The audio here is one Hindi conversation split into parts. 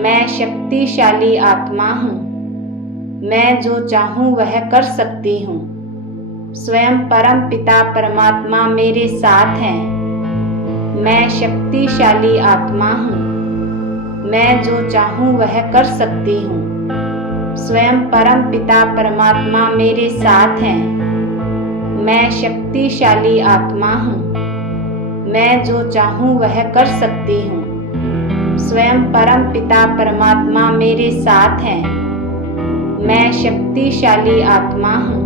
मैं शक्तिशाली आत्मा हूँ। मैं जो चाहूँ वह कर सकती हूँ। स्वयं परम पिता परमात्मा मेरे साथ हैं। मैं शक्तिशाली आत्मा हूँ। मैं जो चाहूँ वह कर सकती हूँ। स्वयं परम पिता परमात्मा मेरे साथ हैं। मैं शक्तिशाली आत्मा हूँ। मैं जो चाहूँ वह कर सकती हूँ। स्वयं परम पिता परमात्मा मेरे साथ हैं। मैं शक्तिशाली आत्मा हूँ।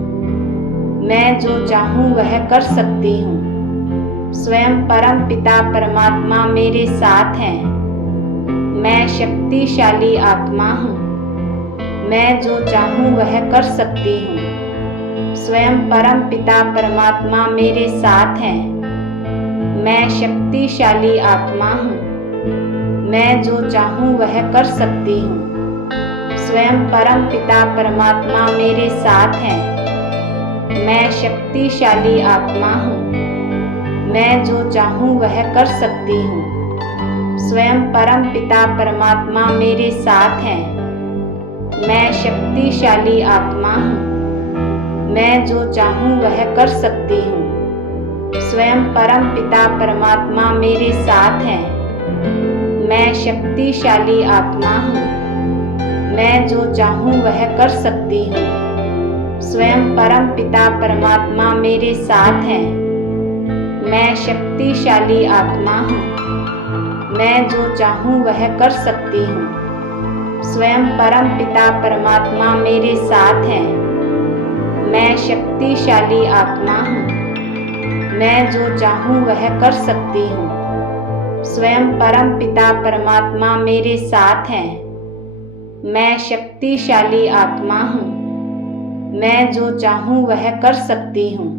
मैं जो चाहूँ वह कर सकती हूँ। स्वयं परम पिता परमात्मा मेरे साथ हैं। मैं शक्तिशाली आत्मा हूँ। मैं जो चाहूँ वह कर सकती हूँ। स्वयं परम पिता परमात्मा मेरे साथ हैं। मैं शक्तिशाली आत्मा हूँ। मैं जो चाहूँ वह कर सकती हूँ। स्वयं परम पिता परमात्मा मेरे साथ हैं। मैं शक्तिशाली आत्मा हूँ। मैं जो चाहूँ वह कर सकती हूँ। स्वयं परम पिता परमात्मा मेरे साथ हैं। मैं शक्तिशाली आत्मा हूँ। मैं जो चाहूँ वह कर सकती हूँ। स्वयं परम पिता परमात्मा मेरे साथ हैं। मैं शक्तिशाली आत्मा हूँ। मैं जो चाहूँ वह कर सकती हूँ। स्वयं परम पिता परमात्मा मेरे साथ हैं। मैं शक्तिशाली आत्मा हूँ। मैं जो चाहूँ वह कर सकती हूँ। स्वयं परम पिता परमात्मा मेरे साथ हैं। मैं शक्तिशाली आत्मा हूँ। मैं जो चाहूँ वह कर सकती हूँ। स्वयं परम पिता परमात्मा मेरे साथ हैं। मैं शक्तिशाली आत्मा हूँ। मैं जो चाहूँ वह कर सकती हूँ।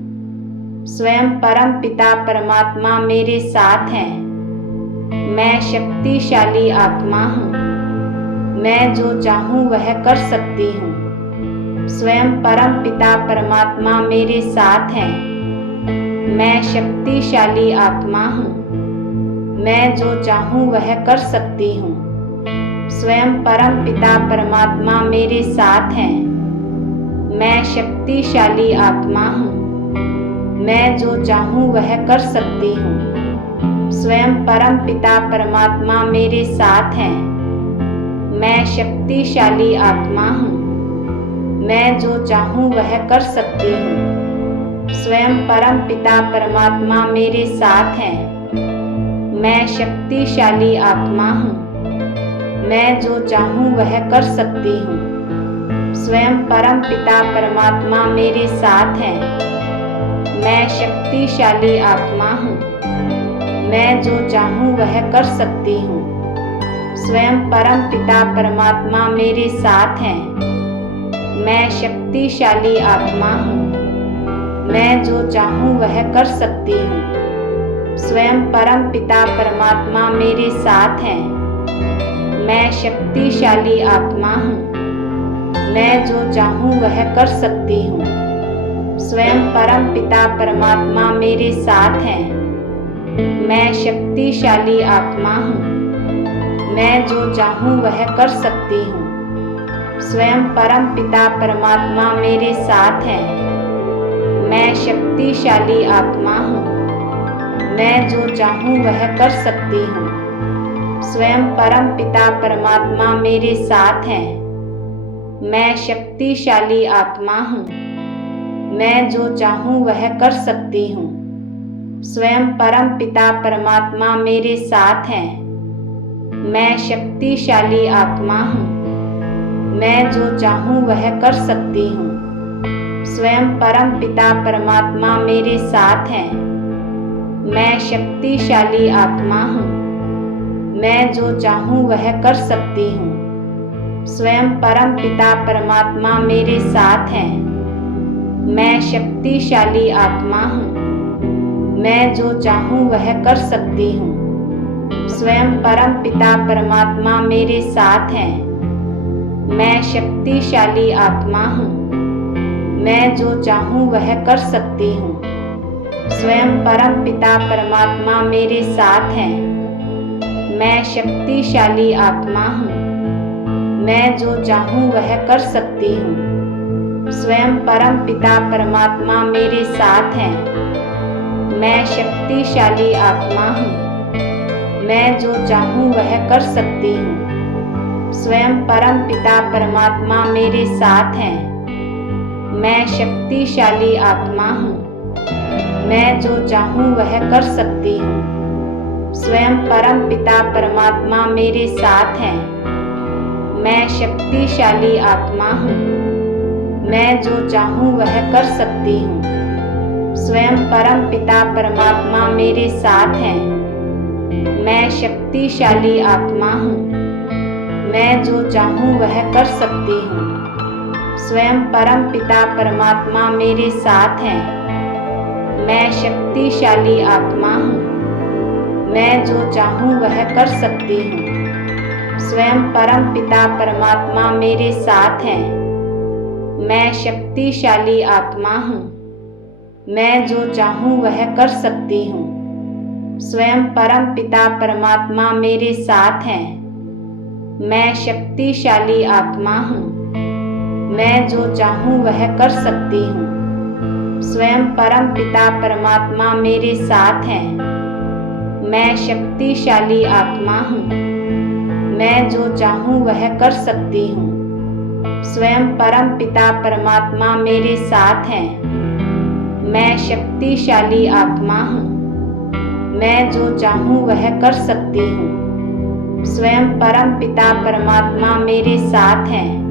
स्वयं परम पिता परमात्मा मेरे साथ हैं। मैं शक्तिशाली आत्मा हूँ। मैं जो चाहूँ वह कर सकती हूँ। स्वयं परम पिता परमात्मा मेरे साथ हैं। मैं शक्तिशाली आत्मा हूँ। मैं जो चाहूँ वह कर सकती हूँ। स्वयं परम पिता परमात्मा मेरे साथ हैं। मैं शक्तिशाली आत्मा हूँ। मैं जो चाहूँ वह कर सकती हूँ। स्वयं परम पिता परमात्मा मेरे साथ हैं। मैं शक्तिशाली आत्मा हूँ। मैं जो चाहूँ वह कर सकती हूँ। स्वयं परम पिता परमात्मा मेरे साथ हैं। मैं शक्तिशाली आत्मा हूँ। मैं जो चाहूँ वह कर सकती हूँ। स्वयं परम पिता परमात्मा मेरे साथ हैं। मैं शक्तिशाली आत्मा हूँ। मैं जो चाहूँ वह कर सकती हूँ। स्वयं परम पिता परमात्मा मेरे साथ हैं। मैं शक्तिशाली आत्मा हूँ। मैं जो चाहूँ वह कर सकती हूँ। स्वयं परम पिता परमात्मा मेरे साथ हैं। मैं शक्तिशाली आत्मा हूँ। मैं जो चाहूँ वह कर सकती हूँ। स्वयं परम पिता परमात्मा मेरे साथ हैं। मैं शक्तिशाली आत्मा हूँ। मैं जो चाहूँ वह कर सकती हूँ। स्वयं परम पिता परमात्मा मेरे साथ हैं। मैं शक्तिशाली आत्मा हूँ। मैं जो चाहूँ वह कर सकती हूँ। स्वयं परम पिता परमात्मा मेरे साथ हैं। मैं शक्तिशाली आत्मा हूँ। मैं जो चाहूँ वह कर सकती हूँ। स्वयं परम पिता परमात्मा मेरे साथ हैं। मैं शक्तिशाली आत्मा हूँ। मैं जो चाहूँ वह कर सकती हूँ। स्वयं परम पिता परमात्मा मेरे साथ हैं। मैं शक्तिशाली आत्मा हूँ। मैं जो चाहूँ वह कर सकती हूँ। स्वयं परम पिता परमात्मा मेरे साथ हैं। मैं शक्तिशाली आत्मा हूँ। मैं जो चाहूँ वह कर सकती हूँ। स्वयं परम पिता परमात्मा मेरे साथ हैं। मैं शक्तिशाली आत्मा हूँ। मैं जो चाहूँ वह कर सकती हूँ। स्वयं परम पिता परमात्मा मेरे साथ हैं। मैं शक्तिशाली आत्मा हूँ। मैं जो चाहूँ वह कर सकती हूँ। स्वयं परम पिता परमात्मा मेरे साथ हैं। मैं शक्तिशाली आत्मा हूँ। मैं जो चाहूँ वह कर सकती हूँ। स्वयं परम पिता परमात्मा मेरे साथ हैं। मैं शक्तिशाली आत्मा हूँ। मैं जो चाहूँ वह कर सकती हूँ। स्वयं परम पिता परमात्मा मेरे साथ हैं। मैं शक्तिशाली आत्मा हूँ। मैं जो चाहूँ वह कर सकती हूँ। स्वयं परम पिता परमात्मा मेरे साथ हैं। मैं शक्तिशाली आत्मा हूँ। मैं जो चाहूँ वह कर सकती हूँ। स्वयं परम पिता परमात्मा मेरे साथ हैं। मैं शक्तिशाली आत्मा हूँ। मैं जो चाहूँ वह कर सकती हूँ। स्वयं परम पिता परमात्मा मेरे साथ हैं। मैं शक्तिशाली आत्मा हूँ। मैं जो चाहूँ वह कर सकती हूँ। स्वयं परम पिता परमात्मा मेरे साथ हैं। मैं शक्तिशाली आत्मा हूँ। मैं जो चाहूँ वह कर सकती हूँ। स्वयं परम पिता परमात्मा मेरे साथ हैं। मैं शक्तिशाली आत्मा हूँ। मैं जो चाहूँ वह कर सकती हूँ। स्वयं परम पिता परमात्मा मेरे साथ हैं। मैं शक्तिशाली आत्मा हूँ। मैं जो चाहूँ वह कर सकती हूँ। स्वयं परम पिता परमात्मा मेरे साथ हैं।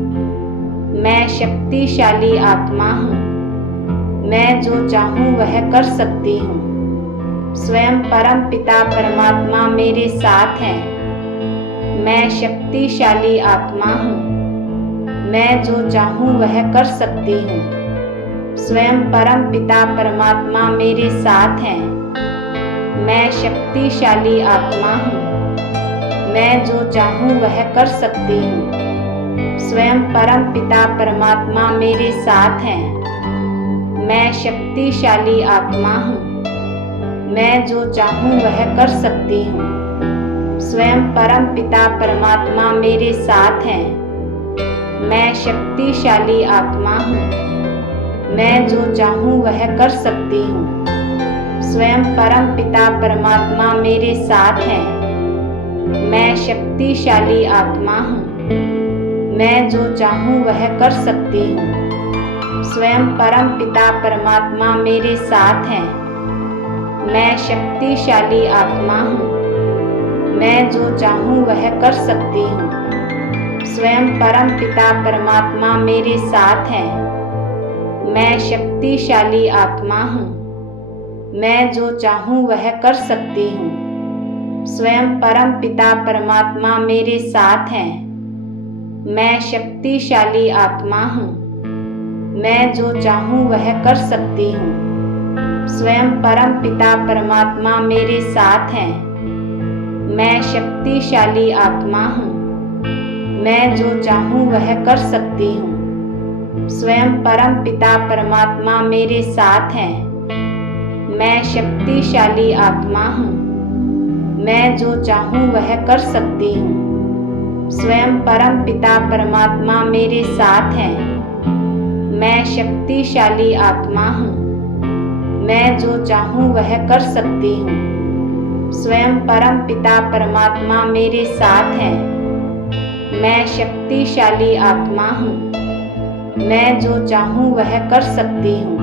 मैं शक्तिशाली आत्मा हूँ। मैं जो चाहूँ वह कर सकती हूँ। स्वयं परम पिता परमात्मा मेरे साथ हैं। मैं शक्तिशाली आत्मा हूँ। मैं जो चाहूँ वह कर सकती हूँ। स्वयं परम पिता परमात्मा मेरे साथ हैं। मैं शक्तिशाली आत्मा हूँ। मैं जो चाहूँ वह कर सकती हूँ। स्वयं परम पिता परमात्मा मेरे साथ हैं। मैं शक्तिशाली आत्मा हूँ। मैं जो चाहूँ वह कर सकती हूँ। स्वयं परम पिता परमात्मा मेरे साथ हैं। मैं शक्तिशाली आत्मा हूँ। मैं जो चाहूँ वह कर सकती हूँ। स्वयं परम पिता परमात्मा मेरे साथ हैं। मैं शक्तिशाली आत्मा हूँ। मैं जो चाहूँ वह कर सकती हूँ। स्वयं परम पिता परमात्मा मेरे साथ हैं। मैं शक्तिशाली आत्मा हूँ। मैं जो चाहूँ वह कर सकती हूँ। स्वयं परम पिता परमात्मा मेरे साथ हैं। मैं शक्तिशाली आत्मा हूँ। मैं जो चाहूँ वह कर सकती हूँ। स्वयं परम पिता परमात्मा मेरे साथ हैं। मैं शक्तिशाली आत्मा हूँ। मैं जो चाहूँ वह कर सकती हूँ। स्वयं परम पिता परमात्मा मेरे साथ हैं। मैं शक्तिशाली आत्मा हूँ। मैं जो चाहूँ वह कर सकती हूँ। स्वयं परम पिता परमात्मा मेरे साथ हैं। मैं शक्तिशाली आत्मा हूँ। मैं जो चाहूँ वह कर सकती हूँ। स्वयं परम पिता परमात्मा मेरे साथ हैं। मैं शक्तिशाली आत्मा हूँ। मैं जो चाहूँ वह कर सकती हूँ। स्वयं परम पिता परमात्मा मेरे साथ हैं। मैं शक्तिशाली आत्मा हूँ। मैं जो चाहूँ वह कर सकती हूँ।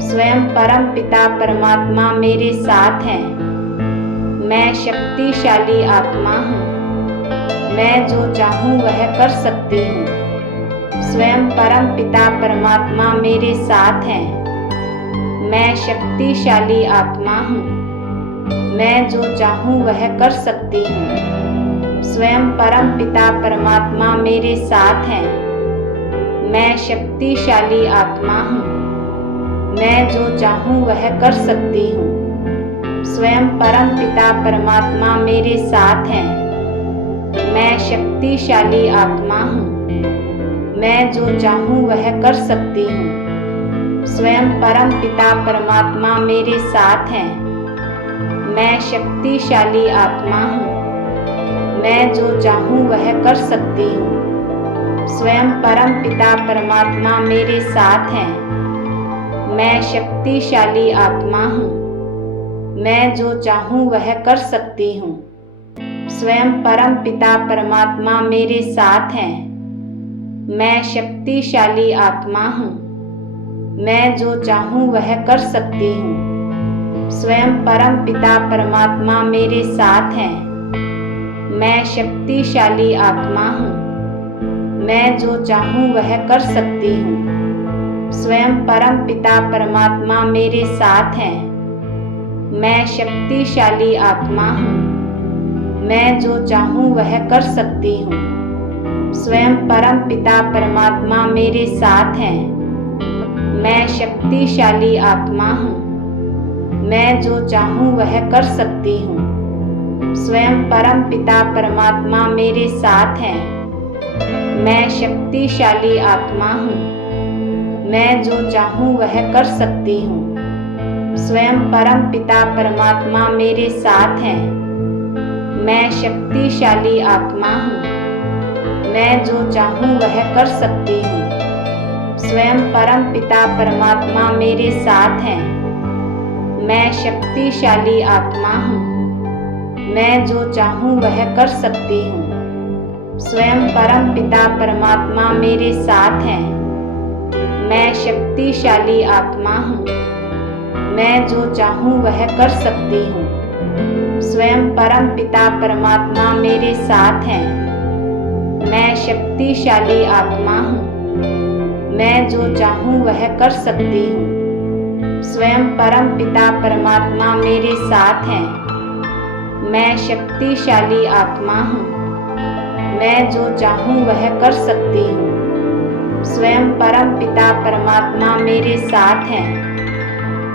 स्वयं परम पिता परमात्मा मेरे साथ हैं। मैं शक्तिशाली आत्मा हूँ। मैं जो चाहूँ वह कर सकती हूँ। स्वयं परम पिता परमात्मा मेरे साथ हैं। मैं शक्तिशाली आत्मा हूँ। मैं जो चाहूँ वह कर सकती हूँ। स्वयं परम पिता परमात्मा मेरे साथ हैं। मैं शक्तिशाली आत्मा हूँ। मैं जो चाहूँ वह कर सकती हूँ। स्वयं परम पिता परमात्मा मेरे साथ हैं। मैं शक्तिशाली आत्मा हूँ। मैं जो चाहूँ वह कर सकती हूँ। स्वयं परम पिता परमात्मा मेरे साथ हैं। मैं शक्तिशाली आत्मा हूँ। मैं जो चाहूँ वह कर सकती हूँ। स्वयं परम पिता परमात्मा मेरे साथ हैं। मैं शक्तिशाली आत्मा हूँ। मैं जो चाहूँ वह कर सकती हूँ। स्वयं परम पिता परमात्मा मेरे साथ हैं। मैं शक्तिशाली आत्मा हूँ। मैं जो चाहूँ वह कर सकती हूँ। स्वयं परम पिता परमात्मा मेरे साथ हैं। मैं शक्तिशाली आत्मा हूँ। मैं जो चाहूँ वह कर सकती हूँ। स्वयं परम पिता परमात्मा मेरे साथ हैं। मैं शक्तिशाली आत्मा हूँ। मैं जो चाहूँ वह कर सकती हूँ। स्वयं परम पिता परमात्मा मेरे साथ हैं। मैं शक्तिशाली आत्मा हूँ। मैं जो चाहूँ वह कर सकती हूँ। स्वयं परम पिता परमात्मा मेरे साथ हैं। मैं शक्तिशाली आत्मा हूँ। मैं जो चाहूँ वह कर सकती हूँ। स्वयं परम पिता परमात्मा मेरे साथ हैं। मैं शक्तिशाली आत्मा हूँ। मैं जो चाहूँ वह कर सकती हूँ। स्वयं परम पिता परमात्मा मेरे साथ हैं। मैं शक्तिशाली आत्मा हूँ। मैं जो चाहूँ वह कर सकती हूँ। स्वयं परम पिता परमात्मा मेरे साथ हैं। मैं शक्तिशाली आत्मा हूँ। मैं जो चाहूँ वह कर सकती हूँ। स्वयं परम पिता परमात्मा मेरे साथ हैं। मैं शक्तिशाली आत्मा हूँ। मैं जो चाहूँ वह कर सकती हूँ। स्वयं परम पिता परमात्मा मेरे साथ हैं। मैं शक्तिशाली आत्मा हूँ। मैं जो चाहूँ वह कर सकती हूँ। स्वयं परम पिता परमात्मा मेरे साथ हैं।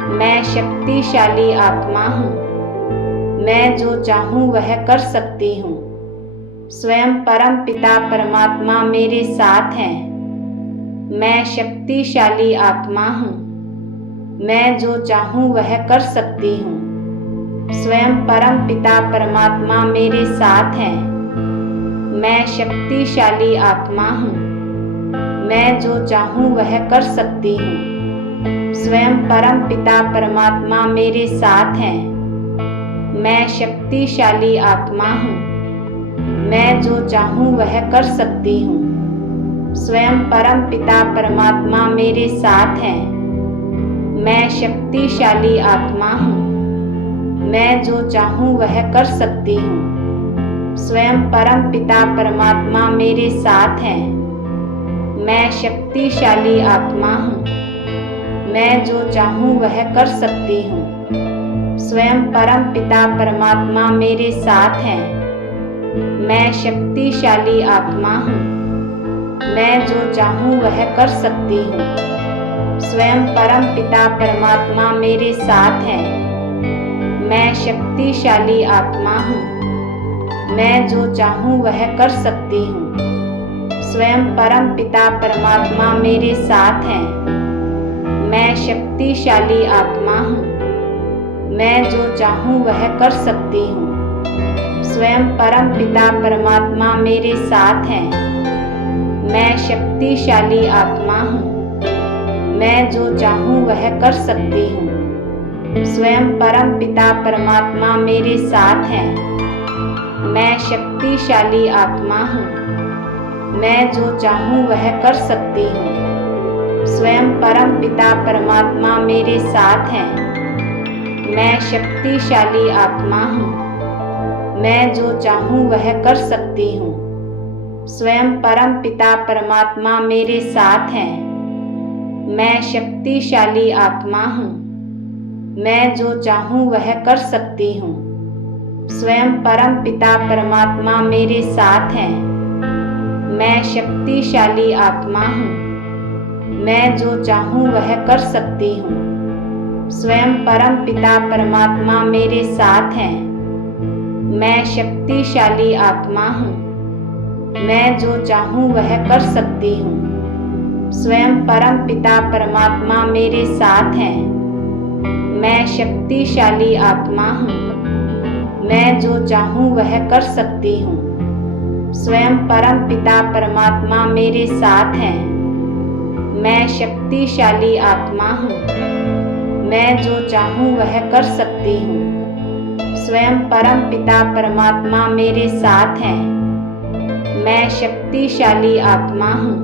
मैं शक्तिशाली आत्मा हूँ। मैं जो चाहूँ वह कर सकती हूँ। स्वयं परम पिता परमात्मा मेरे साथ हैं। मैं शक्तिशाली आत्मा हूँ। मैं जो चाहूँ वह कर सकती हूँ। स्वयं परम पिता परमात्मा मेरे साथ हैं। मैं शक्तिशाली आत्मा हूँ। मैं जो चाहूँ वह कर सकती हूँ। स्वयं परम पिता परमात्मा मेरे साथ हैं। मैं शक्तिशाली आत्मा हूँ। मैं जो चाहूँ वह कर सकती हूँ। स्वयं परम पिता परमात्मा मेरे साथ हैं। मैं शक्तिशाली आत्मा हूँ। मैं जो चाहूँ वह कर सकती हूँ। स्वयं परम पिता परमात्मा मेरे साथ हैं। मैं शक्तिशाली आत्मा हूँ। मैं जो चाहूँ वह कर सकती हूँ। स्वयं परम पिता परमात्मा मेरे साथ हैं। मैं शक्तिशाली आत्मा हूँ। मैं जो चाहूँ वह कर सकती हूँ। स्वयं परम पिता परमात्मा मेरे साथ हैं। मैं शक्तिशाली आत्मा हूँ। मैं जो चाहूँ वह कर सकती हूँ। स्वयं परम पिता परमात्मा मेरे साथ हैं। मैं शक्तिशाली आत्मा हूँ। मैं जो चाहूँ वह कर सकती हूँ। स्वयं परम पिता परमात्मा मेरे साथ हैं। मैं शक्तिशाली आत्मा हूँ। मैं जो चाहूँ वह कर सकती हूँ। स्वयं परम पिता परमात्मा मेरे साथ हैं। मैं शक्तिशाली आत्मा हूँ। मैं जो चाहूँ वह कर सकती हूँ। स्वयं परम पिता परमात्मा मेरे साथ हैं। मैं शक्तिशाली आत्मा हूँ। मैं जो चाहूँ वह कर सकती हूँ। स्वयं परम पिता परमात्मा मेरे साथ हैं। मैं शक्तिशाली आत्मा हूँ। मैं जो चाहूँ वह कर सकती हूँ। स्वयं परम पिता परमात्मा मेरे साथ हैं। मैं शक्तिशाली आत्मा हूँ। मैं जो चाहूँ वह कर सकती हूँ। स्वयं परम पिता परमात्मा मेरे साथ हैं। मैं शक्तिशाली आत्मा हूँ। मैं जो चाहूँ वह कर सकती हूँ। स्वयं परम पिता परमात्मा मेरे साथ हैं। मैं शक्तिशाली आत्मा हूँ। मैं जो चाहूँ वह कर सकती हूँ। स्वयं परम पिता परमात्मा मेरे साथ हैं। मैं शक्तिशाली आत्मा हूँ। मैं जो चाहूँ वह कर सकती हूँ। स्वयं परम पिता परमात्मा मेरे साथ हैं। मैं शक्तिशाली आत्मा हूँ।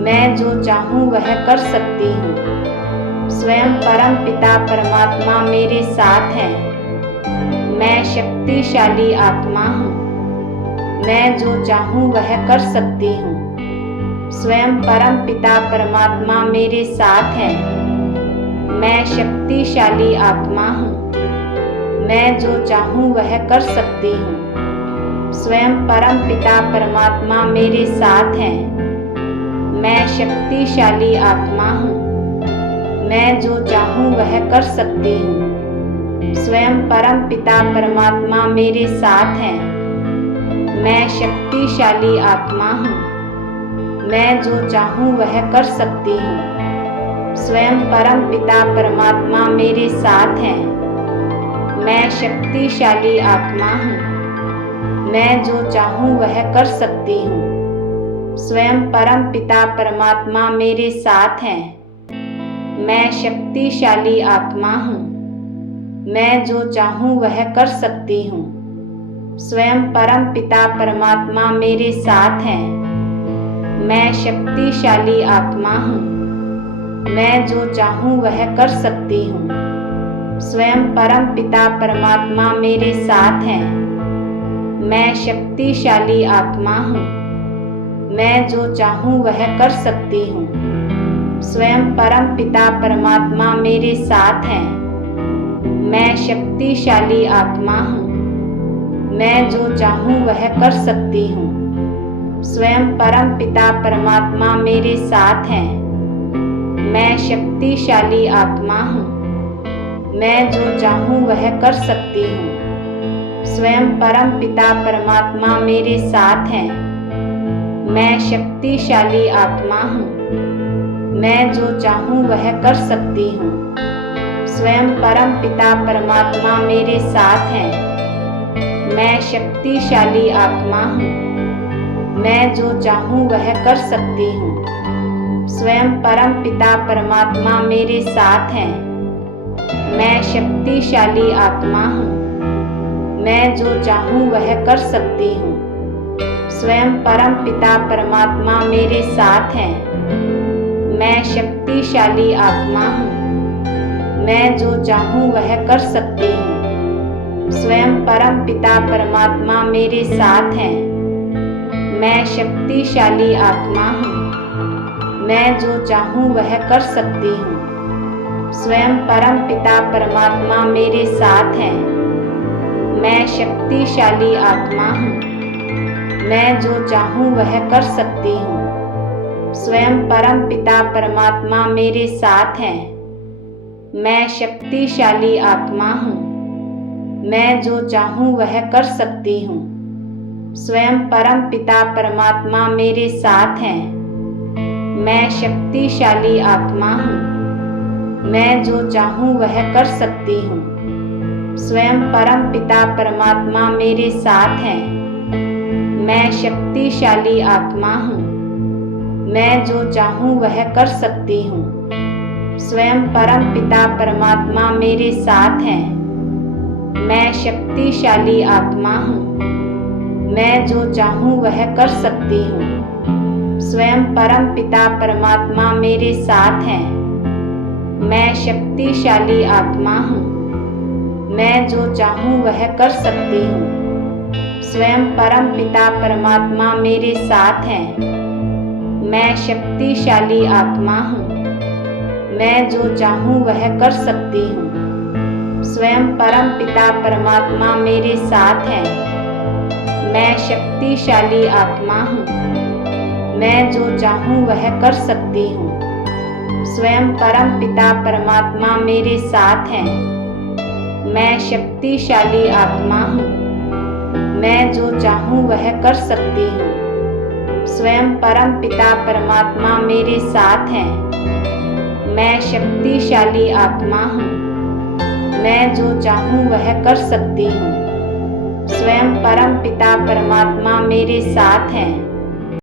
मैं जो चाहूँ वह कर सकती हूँ। स्वयं परम पिता परमात्मा मेरे साथ हैं। मैं शक्तिशाली आत्मा हूँ। मैं जो चाहूँ वह कर सकती हूँ। स्वयं परम पिता परमात्मा मेरे साथ हैं। मैं शक्तिशाली आत्मा हूँ। मैं जो चाहूँ वह कर सकती हूँ। स्वयं परम पिता परमात्मा मेरे साथ हैं। मैं शक्तिशाली आत्मा हूँ। मैं जो चाहूँ वह कर सकती हूँ। स्वयं परम पिता परमात्मा मेरे साथ हैं। मैं शक्तिशाली आत्मा हूँ। मैं जो चाहूँ वह कर सकती हूँ। स्वयं परम पिता परमात्मा मेरे साथ हैं। मैं शक्तिशाली आत्मा हूँ। मैं जो चाहूँ वह कर सकती हूँ। स्वयं परम पिता परमात्मा मेरे साथ हैं। मैं शक्तिशाली आत्मा हूँ। मैं जो चाहूँ वह कर सकती हूँ। स्वयं परम पिता परमात्मा मेरे साथ हैं। मैं शक्तिशाली आत्मा हूँ। मैं जो चाहूँ वह कर सकती हूँ। स्वयं परम पिता परमात्मा मेरे साथ हैं। मैं शक्तिशाली आत्मा हूँ। मैं जो चाहूँ वह कर सकती हूँ। स्वयं परम पिता परमात्मा मेरे साथ हैं। मैं शक्तिशाली आत्मा हूँ। मैं जो चाहूँ वह कर सकती हूँ। स्वयं परम पिता परमात्मा मेरे साथ हैं। मैं शक्तिशाली आत्मा हूँ। मैं जो चाहूँ वह कर सकती हूँ। स्वयं परम पिता परमात्मा मेरे साथ हैं। मैं शक्तिशाली आत्मा हूँ। मैं जो चाहूँ वह कर सकती हूँ। स्वयं परम पिता परमात्मा मेरे साथ हैं। मैं शक्तिशाली आत्मा हूँ। मैं जो चाहूँ वह कर सकती हूँ। स्वयं परम पिता परमात्मा मेरे साथ हैं। मैं शक्तिशाली आत्मा हूँ। मैं जो चाहूँ वह कर सकती हूँ। स्वयं परम पिता परमात्मा मेरे साथ हैं। मैं शक्तिशाली आत्मा हूँ। मैं जो चाहूँ वह कर सकती हूँ। स्वयं परम पिता परमात्मा मेरे साथ हैं। मैं शक्तिशाली आत्मा हूँ। मैं जो चाहूँ वह कर सकती हूँ। स्वयं परम पिता परमात्मा मेरे साथ हैं। मैं शक्तिशाली आत्मा हूँ। मैं जो चाहूँ वह कर सकती हूँ। स्वयं परम पिता परमात्मा मेरे साथ हैं। मैं शक्तिशाली आत्मा हूँ। मैं जो चाहूँ वह कर सकती हूँ। स्वयं परम पिता परमात्मा मेरे साथ हैं। मैं शक्तिशाली आत्मा हूँ। मैं जो चाहूँ वह कर सकती हूँ। स्वयं परम पिता परमात्मा मेरे साथ हैं। मैं शक्तिशाली आत्मा हूँ। मैं जो चाहूँ वह कर सकती हूँ। स्वयं परम पिता परमात्मा मेरे साथ हैं। मैं शक्तिशाली आत्मा हूँ। मैं जो चाहूँ वह कर सकती हूँ। स्वयं परम पिता परमात्मा मेरे साथ हैं। मैं शक्तिशाली आत्मा हूँ। मैं जो चाहूँ वह कर सकती हूँ। स्वयं परम पिता परमात्मा मेरे साथ हैं। मैं शक्तिशाली आत्मा हूँ। मैं जो चाहूँ वह कर सकती हूँ। स्वयं परम पिता परमात्मा मेरे साथ हैं। मैं शक्तिशाली आत्मा हूँ। मैं जो चाहूँ वह कर सकती हूँ। स्वयं परम पिता परमात्मा मेरे साथ हैं। मैं शक्तिशाली आत्मा हूँ। मैं जो चाहूँ वह कर सकती हूँ। स्वयं परम पिता परमात्मा मेरे साथ हैं। मैं शक्तिशाली आत्मा हूँ। मैं जो चाहूँ वह कर सकती हूँ। स्वयं परम पिता परमात्मा मेरे साथ हैं।